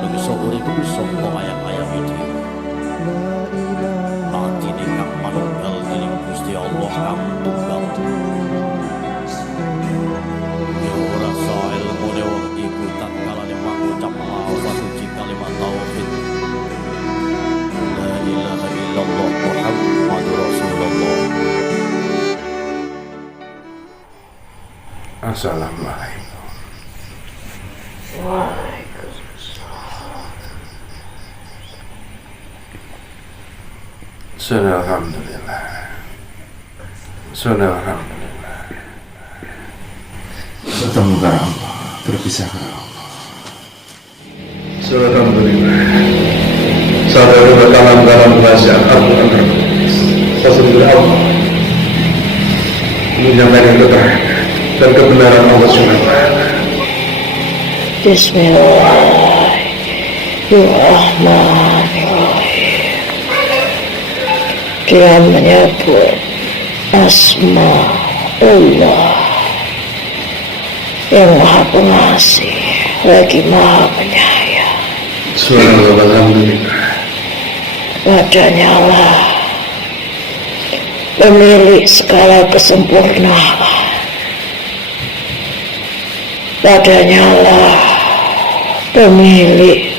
menungso urip saka ayam-ayam iki. Latine kang manunggal dening Gusti Allah kang tunggal. Ya ora sae ilmune wong iku tatkala mangucap lafaz suci kalimat tauhid. La ilaha illallah Muhammadur Rasulullah. Assalamualaikum. Alhamdulillah. Alhamdulillah. Bertemu kepada Allah, berpisah kepada Allah. Alhamdulillah. Saudara berkalam dalam bahasa Al-Quran. Rasulullah Allah menyampaikan keterangan dan kebenaran Allah SWT. Bismillahirrahmanirrahim. Dia menyebut asma Allah yang maha pengasih lagi maha penyayang. Alhamdulillah. Padanya lah pemilik segala kesempurnaan. Padanya lah pemilik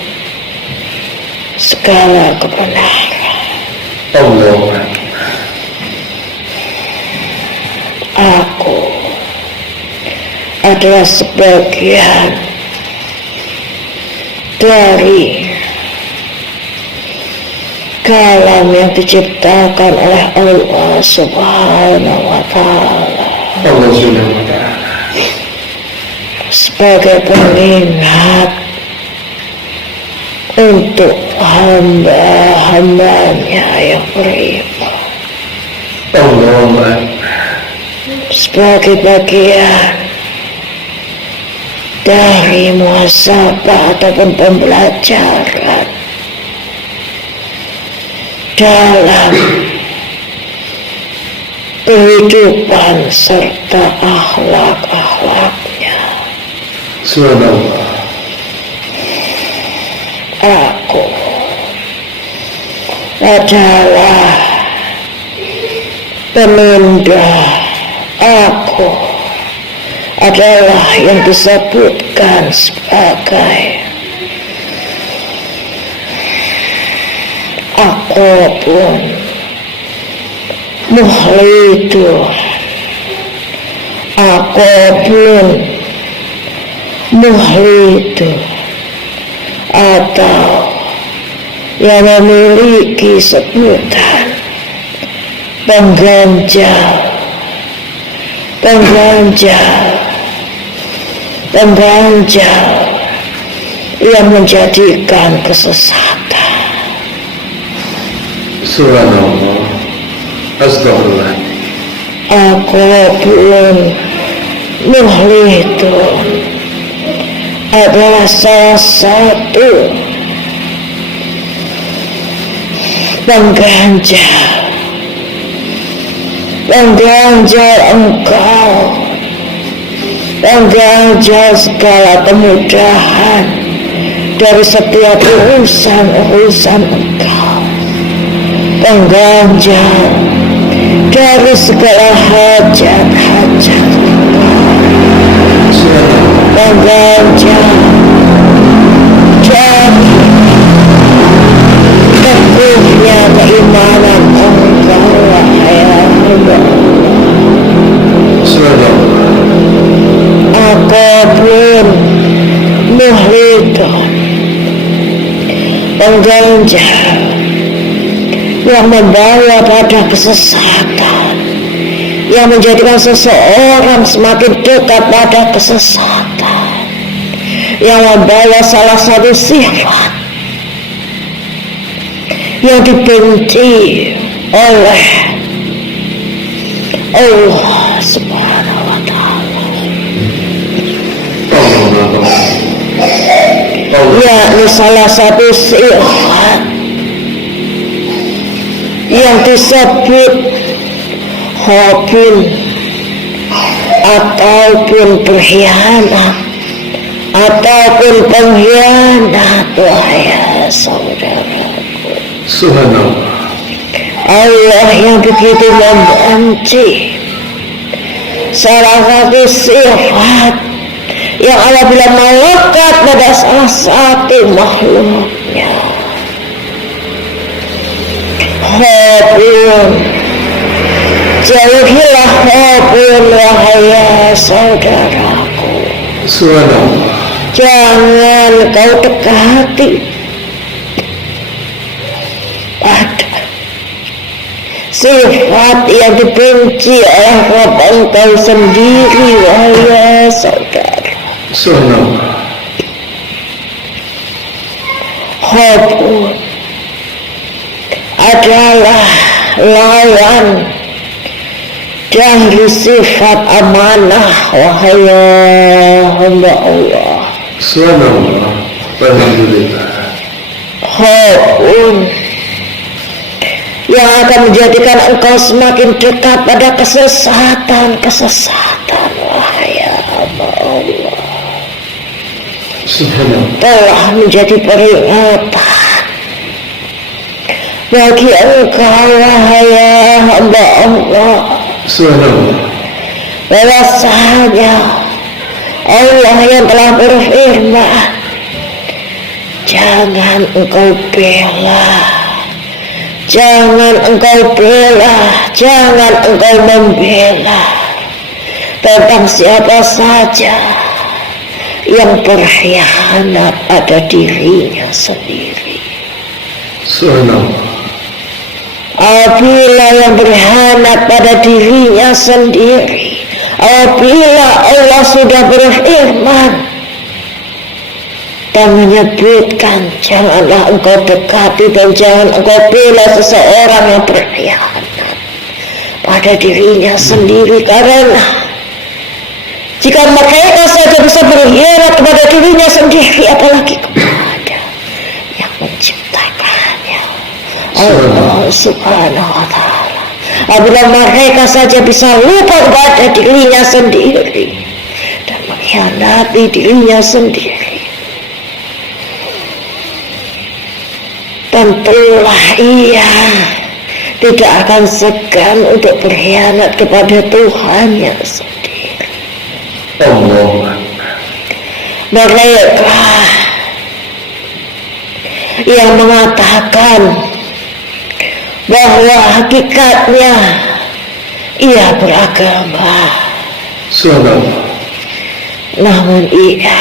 segala kebenaran. Allah. Aku adalah sebagian dari kalam yang diciptakan oleh Allah Subhanahu wa Ta'ala. Allah Subhanahu wa Ta'ala. Sebagai pengingat untuk hamba-hambanya yang beriman, Allah. sebagai bagian dari muhasabah ataupun pembelajaran dalam kehidupan serta akhlak-akhlaknya. Subhanallah. Aku adalah pemindah. Aku adalah yang disebutkan sebagai aku pun muhlidun. Aku pun muhlidun, atau yang memiliki sebutan pengganjal yang menjadikan kesesatan. Subhanallah. Astagfirullah. Aku belum muhlidun adalah salah satu pengganjal engkau, pengganjal segala kemudahan dari setiap urusan engkau, pengganjal dari segala hajat pengganjal dari teguhnya keimanan engkau, wahai hamba. Aku pun muhlidun, pengganjal yang membawa pada kesesatan, yang menjadikan seseorang semakin dekat pada kesesatan, yang membawa salah satu sifat yang dibenci oleh Allah Subhanahu wa Ta'ala, yakni salah satu sifat yang disebut hobil ataupun berkhianat ataupun pengkhianat berkhianat, wahai saudaraku. Subhanallah. Allah yang begitu membenci salah satu sifat yang Allah bila melekat pada salah satu makhluknya. Hobun, jauhilah hobun, wahai saudaraku. Subhanallah. Jangan kau dekati pada sifat yang dibenci oleh Rabb engkau sendiri, wahai saudara. Subhanallah. Hobun adalah lawan dari sifat amanah, wahai hamba Allah. Subhanallah. Alhamdulillah. Hobun yang akan menjadikan engkau semakin dekat pada kesesatan, wahai hamba Allah. Subhanallah. Telah menjadi peringatan bagi engkau, wahai hamba Allah. Subhanallah. Bahwasanya Allah yang telah berfirman, jangan engkau bela, jangan engkau membela tentang siapa saja yang berkhianat pada dirinya sendiri. Subhanallah. Apabila yang berkhianat pada dirinya sendiri, apabila Allah sudah berfirman dan menyebutkan janganlah engkau dekati dan jangan engkau bela seseorang yang berkhianat pada dirinya sendiri, karena jika mereka saja bisa berkhianat kepada dirinya sendiri, apalagi kepada yang menciptakannya, Allah Subhanahu wa Ta'ala. Apabila mereka saja bisa lupa kepada dirinya sendiri dan mengkhianati dirinya sendiri, tentulah ia tidak akan segan untuk berkhianat kepada Tuhannya sendiri. Allah. Mereka yang mengatakan bahwa hakikatnya ia beragama, Subhanallah. namun ia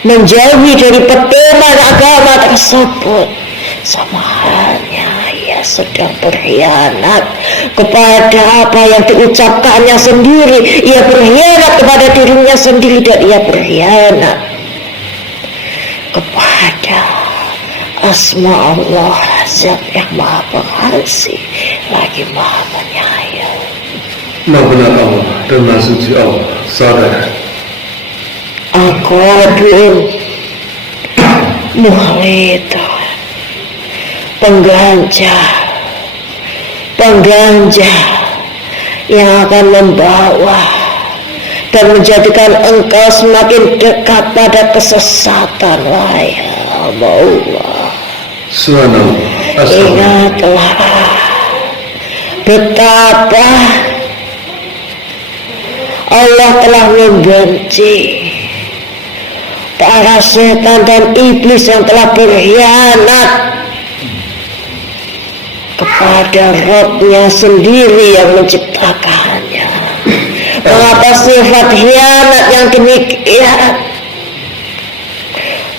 menjauhi dari pedoman agama tersebut, sama halnya ia sedang berkhianat kepada apa yang diucapkannya sendiri. Ia berkhianat kepada dirinya sendiri dan ia berkhianat kepada asma Allah, Zat yang maha pengasih lagi maha penyayang. Maha benar Allah dan maha suci Allah. Saudara, Aku belum muhlid, pengganja yang akan membawa dan menjadikan engkau semakin dekat pada kesesatan, wahai hamba Allah. Subhanallah. Ingatlah betapa Allah telah membenci para setan dan iblis yang telah berkhianat kepada Rabb-Nya sendiri yang menciptakannya. Mengapa sifat khianat yang demikian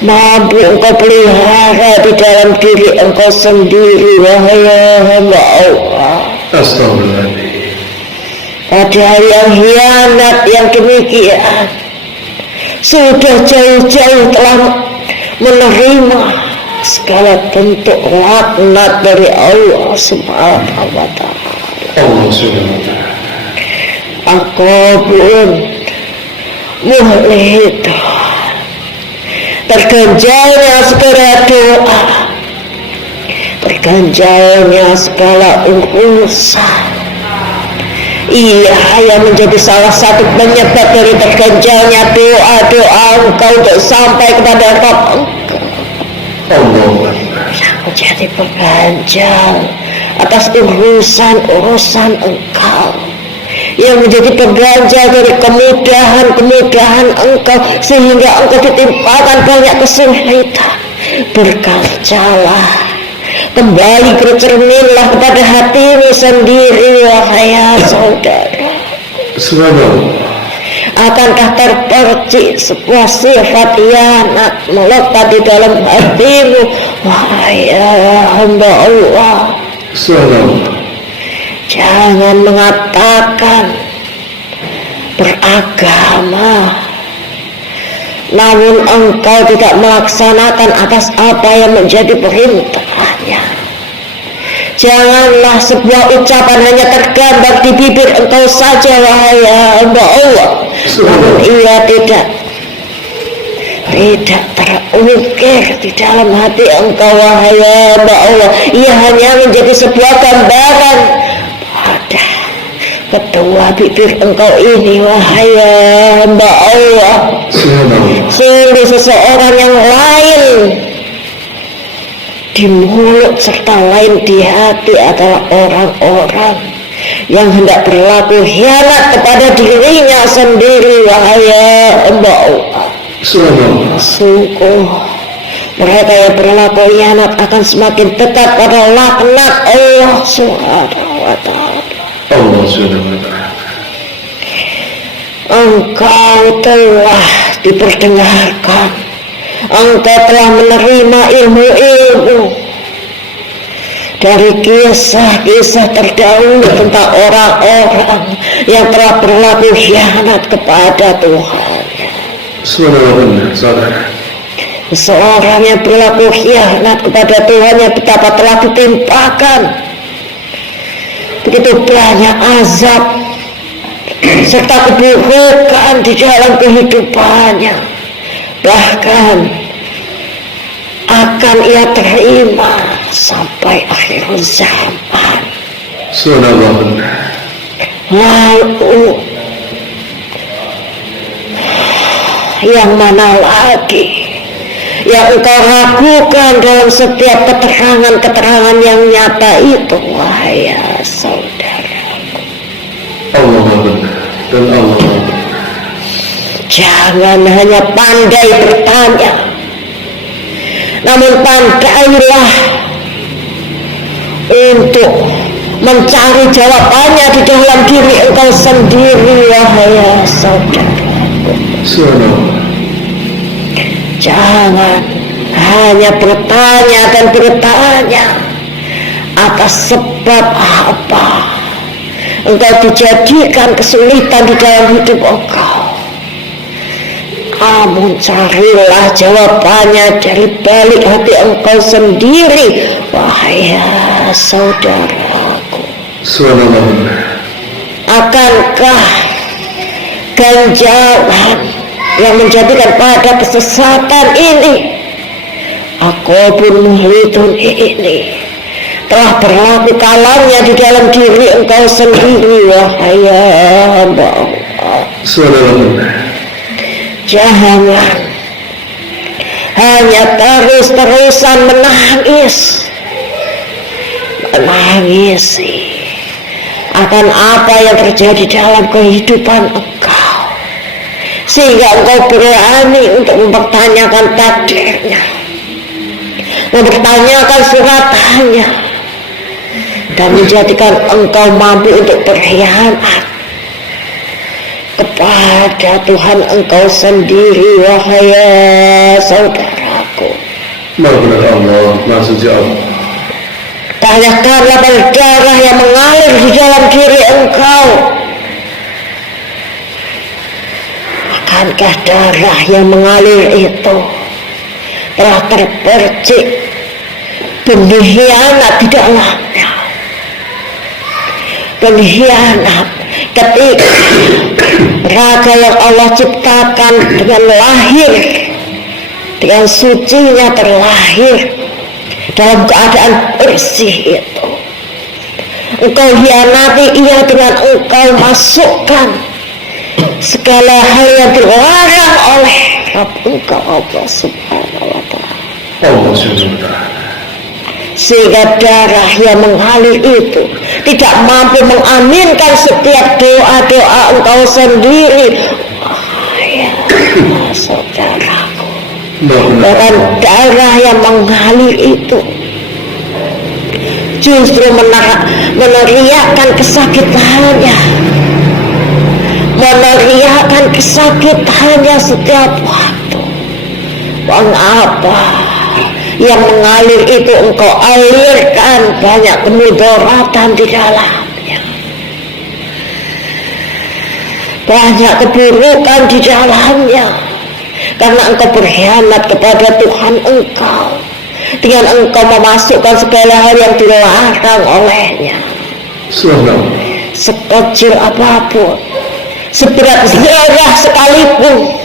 mampu engkau pelihara di dalam diri engkau sendiri, wahai hamba Allah? Astagfirullahaladzim. Padahal yang khianat yang demikian sudah jauh-jauh telah menerima segala bentuk laknat dari Allah Subhanahu wa Ta'ala. Allah Subhanahu wa Ta'ala. Aku belum muhlid, terganjalnya segala doa, terganjalnya segala urusan. Ia yang menjadi salah satu penyebab dari terganjalnya doa-doa engkau untuk sampai kepada Rabb Allah yang menjadi pengganjal atas urusan-urusan engkau, yang menjadi pengganjal dari kemudahan-kemudahan engkau, sehingga engkau ditimpakan banyak kesulitan. Berkacalah, kembali bercerminlah kepada hatimu sendiri, wahai saudara. Subhanallah. Akankah terpercik sebuah sifat hianat melekat di dalam hatimu, wahai hamba Allah? Subhanallah. Jangan mengatakan beragama namun engkau tidak melaksanakan atas apa yang menjadi perintahnya. Janganlah sebuah ucapan hanya tergambar di bibir engkau saja, wahai hamba Allah, namun ia tidak terukir di dalam hati engkau, wahai hamba Allah. Ia hanya menjadi sebuah gambaran pada kedua bibir engkau ini, wahai hamba Allah. Sehingga seseorang yang lain di mulut serta lain di hati adalah orang-orang yang hendak berlaku hianat kepada dirinya sendiri, wahai hamba Allah. Sungguh mereka yang berlaku hianat akan semakin dekat pada laknat Allah Subhanahu wa ta'ala. Allah Subhanahu wa ta'ala. Engkau telah diperdengarkan, engkau telah menerima ilmu-ilmu dari kisah-kisah terdahulu tentang orang-orang yang telah berlaku khianat kepada Tuhan. Subhanallah. Seorang yang berlaku khianat kepada Tuhan yang betapa telah ditimpakan begitu banyak azab serta keburukan di dalam kehidupannya, bahkan akan ia terima sampai akhir zaman. Subhanallah. Lalu yang mana lagi yang engkau ragukan dalam setiap keterangan-keterangan yang nyata itu, wahai saudara? Allah benar dan Allah benar. Jangan hanya pandai bertanya, namun pandailah untuk mencari jawabannya di dalam diri engkau sendiri, wahai saudara. Subhanallah. Jangan hanya bertanya dan bertanya atas sebab apa engkau dijadikan kesulitan di dalam hidup engkau. Namun carilah jawabannya dari balik hati engkau sendiri, wahai saudaraku. Subhanallah. Akankah ganjalan yang menjadikan pada kesesatan ini, aku pun muhlidun ini, telah berlaku kalanya di dalam diri engkau sendiri, wahai hamba Allah? Subhanallah. Jangan hanya terus-terusan menangisi akan apa yang terjadi dalam kehidupan engkau, sehingga engkau berani untuk mempertanyakan takdirnya, mempertanyakan suratannya, dan menjadikan engkau mampu untuk berkhianat kepada Tuhan engkau sendiri, wahai saudaraku. Maha Allah, Maha Suci Allah. Tanyakanlah pada darah yang mengalir di dalam diri engkau, akankah darah yang mengalir itu telah terpercik benih hianat di dalamnya? Pengkhianat ketika raga yang Allah ciptakan dengan lahir, dengan sucinya terlahir dalam keadaan bersih itu, engkau hianati ia dengan engkau masukkan segala hal yang dilarang oleh Rabb engkau Allah Subhanahu wa ta'ala. Allah Subhanahu wa Ta'ala. Sehingga darah yang mengalir itu tidak mampu mengaminkan setiap doa-doa engkau sendiri. Ya saudaraku, bahkan darah yang mengalir itu justru meneriakkan kesakitannya, meneriakkan kesakitannya setiap waktu. Mengapa yang mengalir itu engkau alirkan banyak kemudaratan di dalamnya, banyak keburukan di dalamnya, karena engkau berkhianat kepada Tuhan engkau dengan engkau memasukkan segala hal yang dilarang olehnya. Sekecil apapun, seberat zarah sekalipun,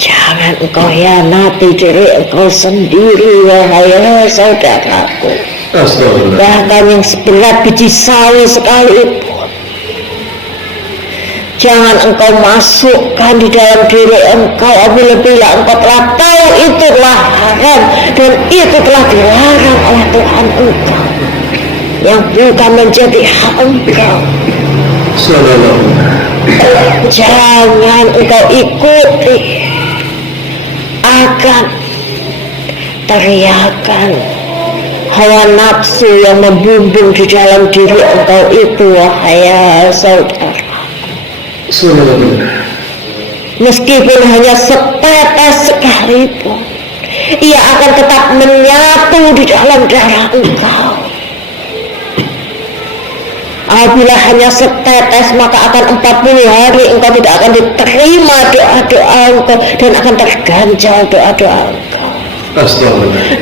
jangan engkau hianati diri engkau sendiri, wahai saudaraku. Bahkan yang seberat biji sawi sekalipun, jangan engkau masukkan di dalam diri engkau apabila engkau telah tahu itulah haram dan itu telah dilarang oleh Tuhan engkau, yang bukan menjadi hak engkau. Jangan engkau ikuti akan teriakan hawa nafsu yang membumbung di dalam diri engkau itu, wahai saudara. Meskipun hanya setetes sekalipun, ia akan tetap menyatu di dalam darah engkau. Apabila hanya setetes, maka akan 40 hari engkau tidak akan diterima doa-doa engkau dan akan terganjal doa-doa engkau.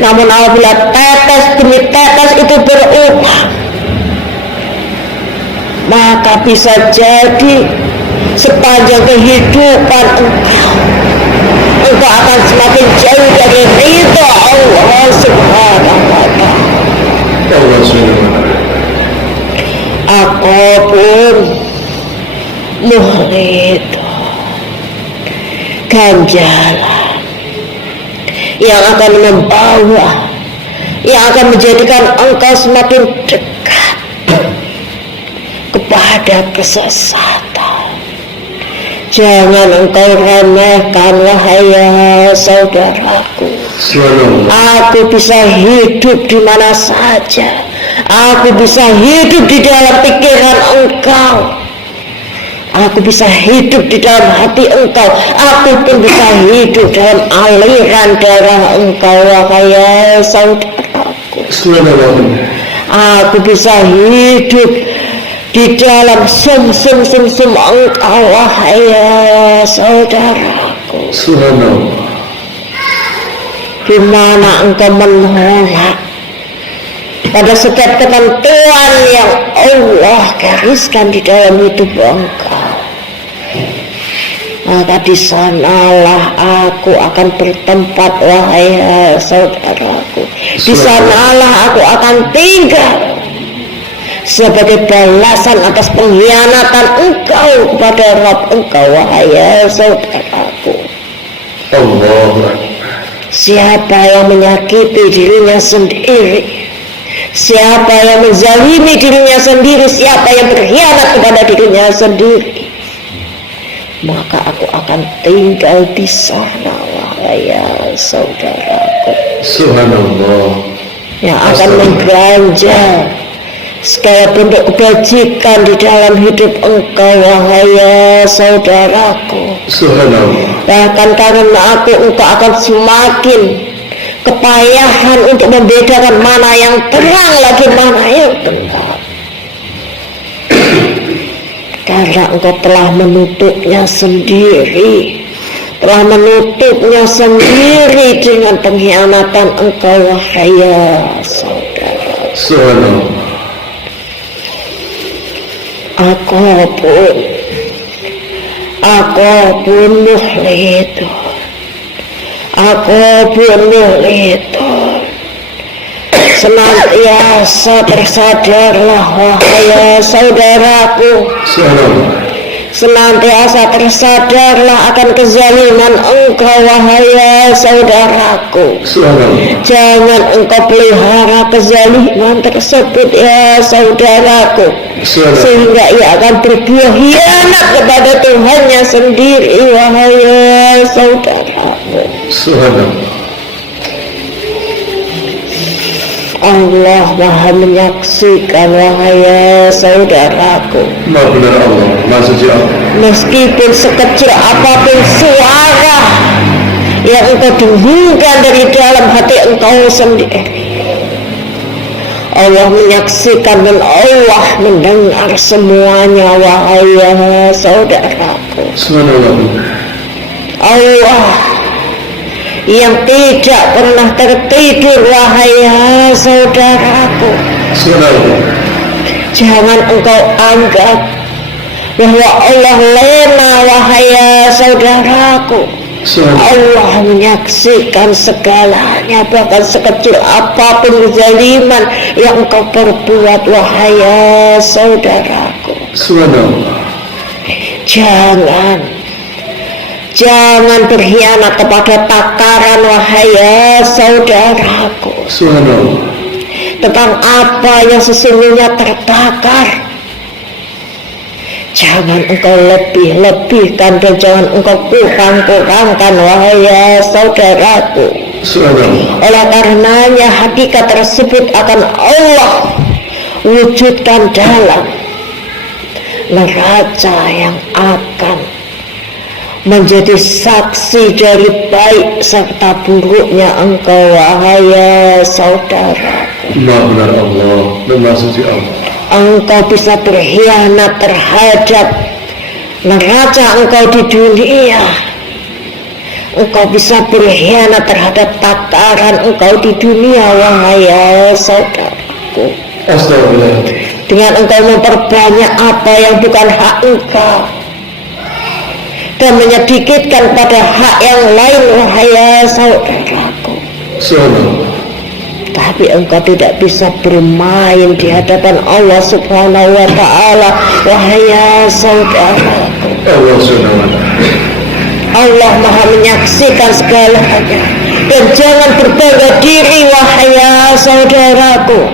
Namun apabila tetes demi tetes itu berulang, maka bisa jadi sepanjang kehidupan engkau akan semakin jauh dari ridha Allah Subhanahu wa Ta'ala. Aku pun murid ganjalan yang akan membawa, yang akan menjadikan engkau semakin dekat kepada kesesatan. Jangan engkau remehkan, wahai saudaraku. Aku bisa hidup di mana saja. Aku bisa hidup di dalam pikiran engkau. Aku bisa hidup di dalam hati engkau. Aku pun bisa hidup dalam aliran darah engkau, wahai saudaraku. Aku bisa hidup di dalam sum-sum engkau, wahai saudaraku. Di mana engkau menolak pada setiap ketentuan yang Allah gariskan di dalam hidup engkau, maka di sanalah aku akan bertempat, wahai saudaraku. Di sanalah aku akan tinggal sebagai balasan atas pengkhianatan engkau kepada Rabb engkau, wahai saudaraku. Siapa yang menyakiti dirinya sendiri, siapa yang menzalimi dirinya sendiri, siapa yang berkhianat kepada dirinya sendiri, maka aku akan tinggal di sana, wahai saudaraku. Subhanallah. Yang akan mengganjal segala bentuk kebajikan di dalam hidup engkau, wahai saudaraku. Subhanallah. Bahkan karena aku, engkau akan semakin kepayahan untuk membedakan mana yang terang lagi mana yang gelap, karena engkau telah menutupnya sendiri, telah menutupnya sendiri dengan pengkhianatan engkau, wahai saudara. Subhanallah. Aku pun muhlidun. Aku pun muhlidun. Senantiasa bersadarlah, wahai saudaraku, Senantiasa tersadarlah akan kezaliman engkau, wahai saudaraku. Jangan engkau pelihara kezaliman tersebut, ya saudaraku, sehingga ia akan berbuah hianat kepada Tuhannya sendiri, wahai saudaraku. Allah Maha menyaksikan, wahai saudaraku. Maha benar Allah, Maha suci Allah. Meskipun sekecil apapun suara yang engkau dengarkan dari dalam hati engkau sendiri, Allah menyaksikan dan Allah mendengar semuanya, wahai saudaraku. Allah yang tidak pernah tertidur, wahai saudaraku. Jangan engkau anggap bahwa Allah lena, wahai saudaraku. Allah menyaksikan segalanya, bahkan sekecil apapun kezaliman yang engkau perbuat, wahai saudaraku. Jangan berkhianat kepada takaran, wahai saudaraku, tentang apa yang sesungguhnya tertakar. Jangan engkau lebih-lebihkan dan jangan engkau kurang-kurangkan, wahai saudaraku. Oleh karenanya hakikat tersebut akan Allah wujudkan dalam neraca yang akan menjadi saksi dari baik serta buruknya engkau, wahai saudaraku. Maha benar Allah dan Maha suci Allah. Engkau bisa berkhianat terhadap neraca engkau di dunia. Engkau bisa berkhianat terhadap takaran engkau di dunia, wahai saudaraku. Astagfirullah. Dengan engkau memperbanyak apa yang bukan hak engkau dan menyedikitkan pada hak yang lain, wahai saudaraku. Tapi engkau tidak bisa bermain di hadapan Allah Subhanahu wa ta'ala, wahai saudaraku. Allah Maha menyaksikan segalanya. Dan jangan berbangga diri, wahai saudaraku,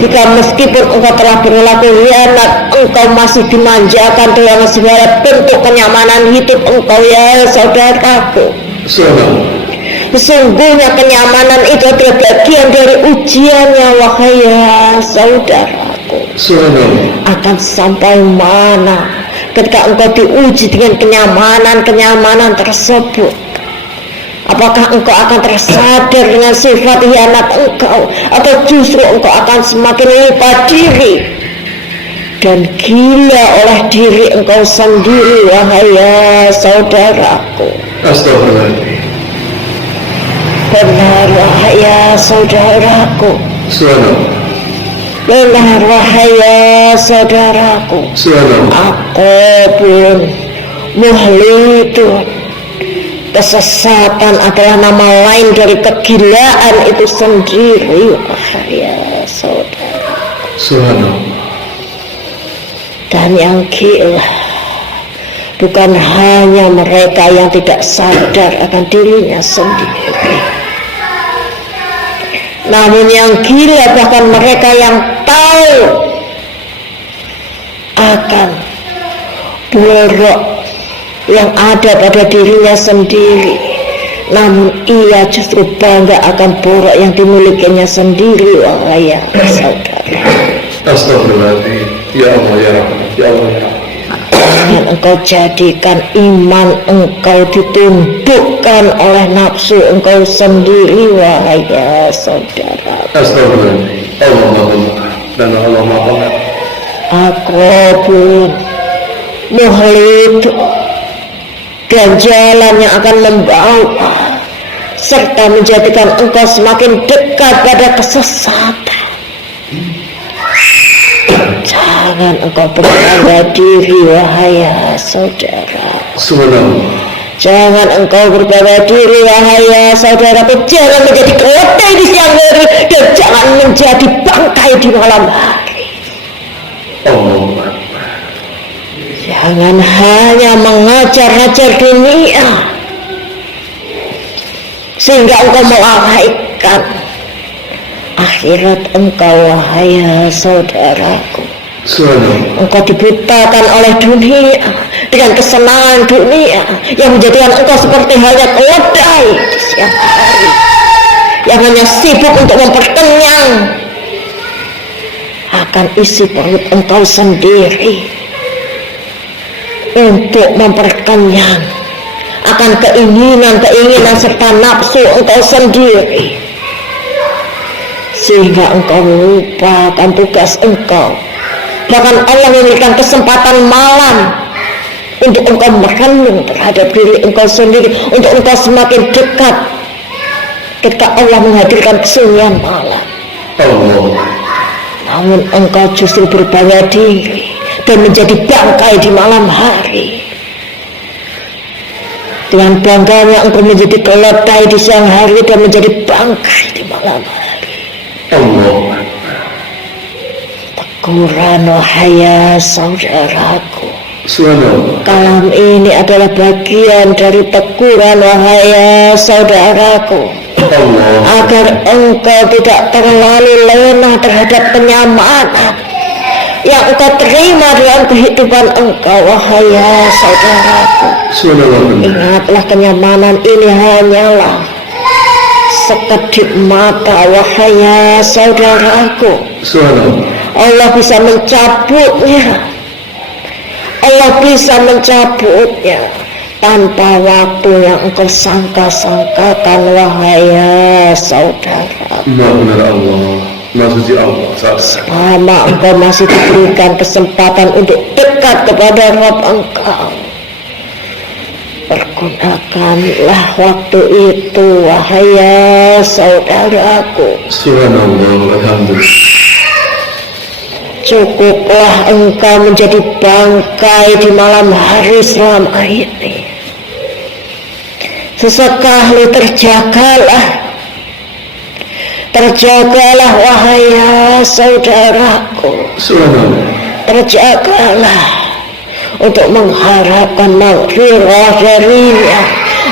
jika meskipun engkau telah berlaku khianat, engkau masih dimanjakan dengan segala bentuk kenyamanan hidup engkau, ya saudaraku. Sesungguhnya kenyamanan itu adalah bagian dari ujiannya, wahai saudaraku. Akan sampai mana ketika engkau diuji dengan kenyamanan tersebut? Apakah engkau akan tersadar dengan sifat khianat engkau, atau justru engkau akan semakin lupa diri dan gila oleh diri engkau sendiri, wahai saudaraku? Astagfirullahaladzim. Benar, wahai saudaraku. Benar, wahai saudaraku. Aku pun muhlidun. Kesesatan adalah nama lain dari kegilaan itu sendiri, wahai saudara. Dan yang gila bukan hanya mereka yang tidak sadar akan dirinya sendiri, namun yang gila bahkan mereka yang tahu akan buruk yang ada pada dirinya sendiri, namun ia justru bangga akan buruk yang dimilikinya sendiri, wahai saudara. Astagfirullahaladzim. Ya Allah ya Rahman, ya Allah ya Rahman. Jangan engkau jadikan iman engkau ditundukkan oleh nafsu engkau sendiri, wahai saudara. Astagfirullahaladzim. Allah Maha dan Allah Maha. Aku pun muhlid, dan jalan yang akan membawa serta menjadikan engkau semakin dekat pada kesesatan. Jangan engkau berbangga diri, wahai saudara. Jangan engkau berbangga diri, wahai saudara. Jangan menjadi keledai di siang hari, dan jangan menjadi bangkai di malam hari. Ya, Jangan hanya mengajar-ajar dunia sehingga engkau melalaikan akhirat engkau, wahai saudaraku. Engkau dibutakan oleh dunia dengan kesenangan dunia yang menjadikan engkau seperti halnya keledai di siang hari yang hanya sibuk untuk memperkenyang akan isi perut engkau sendiri, untuk memperkenyang akan keinginan serta nafsu engkau sendiri, sehingga engkau melupakan tugas engkau. Bahkan Allah memberikan kesempatan malam untuk engkau merenung terhadap diri engkau sendiri, untuk engkau semakin dekat ketika Allah menghadirkan kesunyian malam. Namun engkau justru berbangga diri dan menjadi bangkai di malam hari. Dengan bangganya engkau menjadi keledai di siang hari dan menjadi bangkai di malam hari. Teguran, wahai saudaraku. Kalam ini adalah bagian dari teguran, wahai saudaraku, agar engkau tidak terlalu lena terhadap kenyamanan yang engkau terima dalam kehidupan engkau, wahai saudaraku. Ingatlah, kenyamanan ini hanyalah sekedip mata, wahai saudaraku. Allah bisa mencabutnya. Allah bisa mencabutnya tanpa waktu yang engkau sangka-sangkakan, wahai saudara. Benar Allah, maksudnya Allah. Selama engkau masih diberikan kesempatan untuk dekat kepada Rabb engkau, pergunakanlah waktu itu, wahai saudaraku. Subhanallah, alhamdulillah. Cukuplah engkau menjadi bangkai di malam hari selama ini. Sesekali terjagalah wahai saudaraku. Terjagalah untuk mengharapkan maghfirah darinya,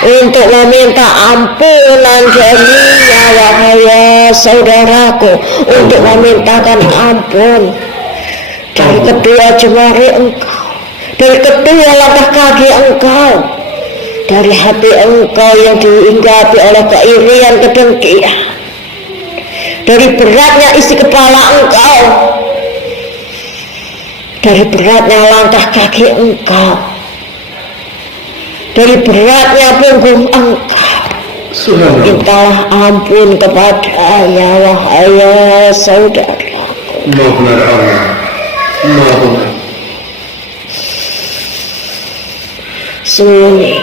untuk meminta ampunan darinya, wahai saudaraku, untuk memintakan ampun dari kedua jemari engkau, dari kedua langkah kaki engkau, dari hati engkau yang dihinggapi oleh keirian, kedengkian, dari beratnya isi kepala engkau, dari beratnya langkah kaki engkau, dari beratnya punggung engkau. Mintalah ampun kepadanya, wahai saudaraku. Benar Allah. Sunyi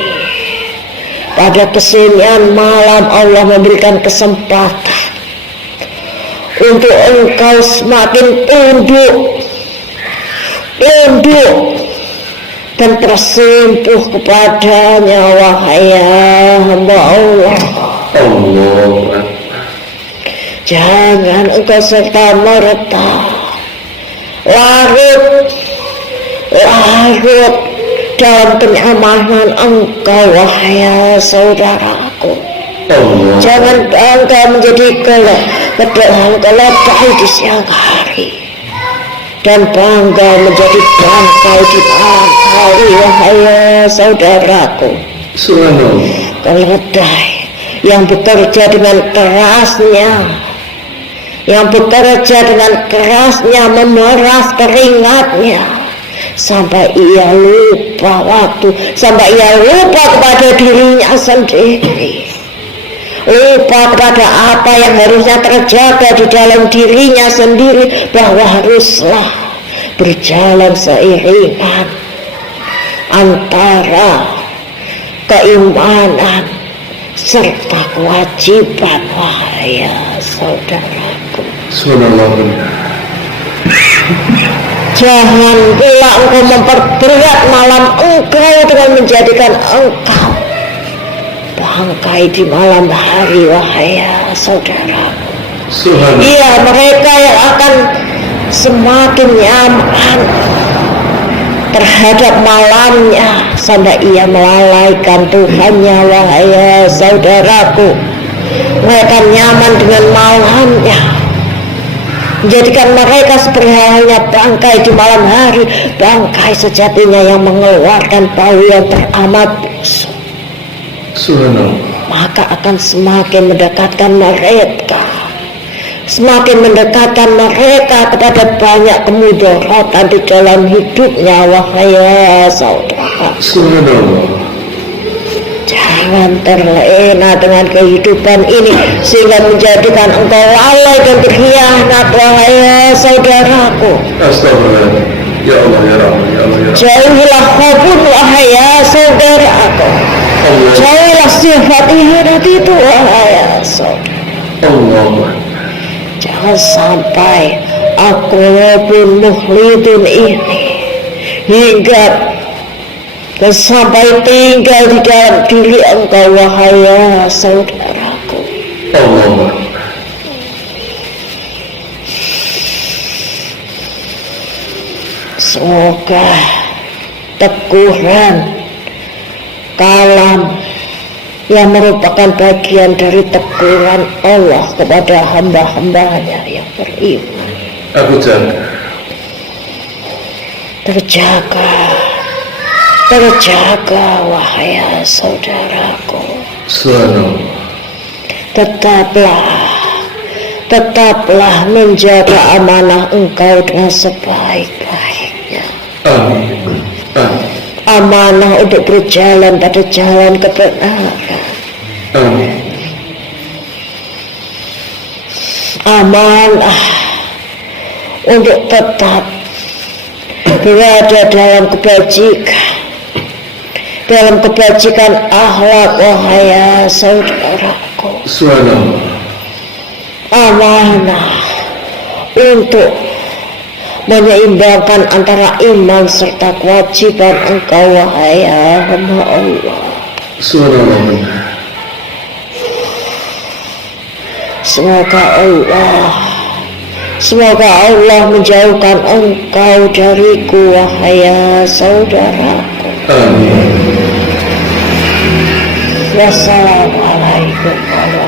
pada kesunyian malam Allah memberikan kesempatan untuk engkau semakin tunduk dan tersentuh kepadanya, wahai hamba Allah. Jangan engkau serta-merta larut dalam kenyamanan engkau, wahai saudaraku. Jangan engkau menjadi keledai di siang hari dan bangga menjadi bangkai di malam hari, wahai saudaraku. Keledai yang bekerja dengan kerasnya, memeras keringatnya sampai ia lupa waktu, sampai ia lupa kepada dirinya sendiri, lupa kepada apa yang harusnya terjaga di dalam dirinya sendiri, bahwa haruslah berjalan seiringan antara keimanan serta kewajiban, wahai saudaraku. Jangan pula engkau memperberat malam engkau dengan menjadikan engkau bangkai di malam hari, wahai saudaraku. Iya, mereka yang akan semakin nyaman terhadap malamnya sampai ia melalaikan Tuhannya. Wahai saudaraku, mereka nyaman dengan malamnya, menjadikan mereka seperti halnya bangkai di malam hari, bangkai sejatinya yang mengeluarkan bau yang teramat busuk. Maka akan semakin mendekatkan mereka kepada banyak kemudaratan di dalam hidupnya. Wahai saudara, jangan terlena dengan kehidupan ini sehingga menjadikan engkau lalai dan berkhianat. Wahai saudaraku, Astagfirullah. Ya Allah, ya Rahman, ya Allah, ya Rahman. jauhilah khobun. Wahai saudaraku, jauhilah sifat ihadat itu. Wahai saudara, Allah. jangan sampai aku pun muhlidun ini hingga sampai tinggal di dalam diri engkau. Wahai saudaraku, Allah. semoga teguran kalam yang merupakan bagian dari teguran Allah kepada hamba-hambanya yang beriman Aku terjaga. Wahai saudaraku, tetaplah menjaga amanah engkau dengan sebaik-baiknya. Amin. Amanah untuk berjalan pada jalan kebenaran. Amin. Amanah untuk tetap berada dalam kebajikan akhlak. Wahai saudaraku, amanah untuk menyeimbangkan antara iman serta kewajiban engkau. Wahai hamba Allah, semoga Allah menjauhkan engkau dariku. Wahai saudaraku, Amin. wassalamualaikum warahmatullahi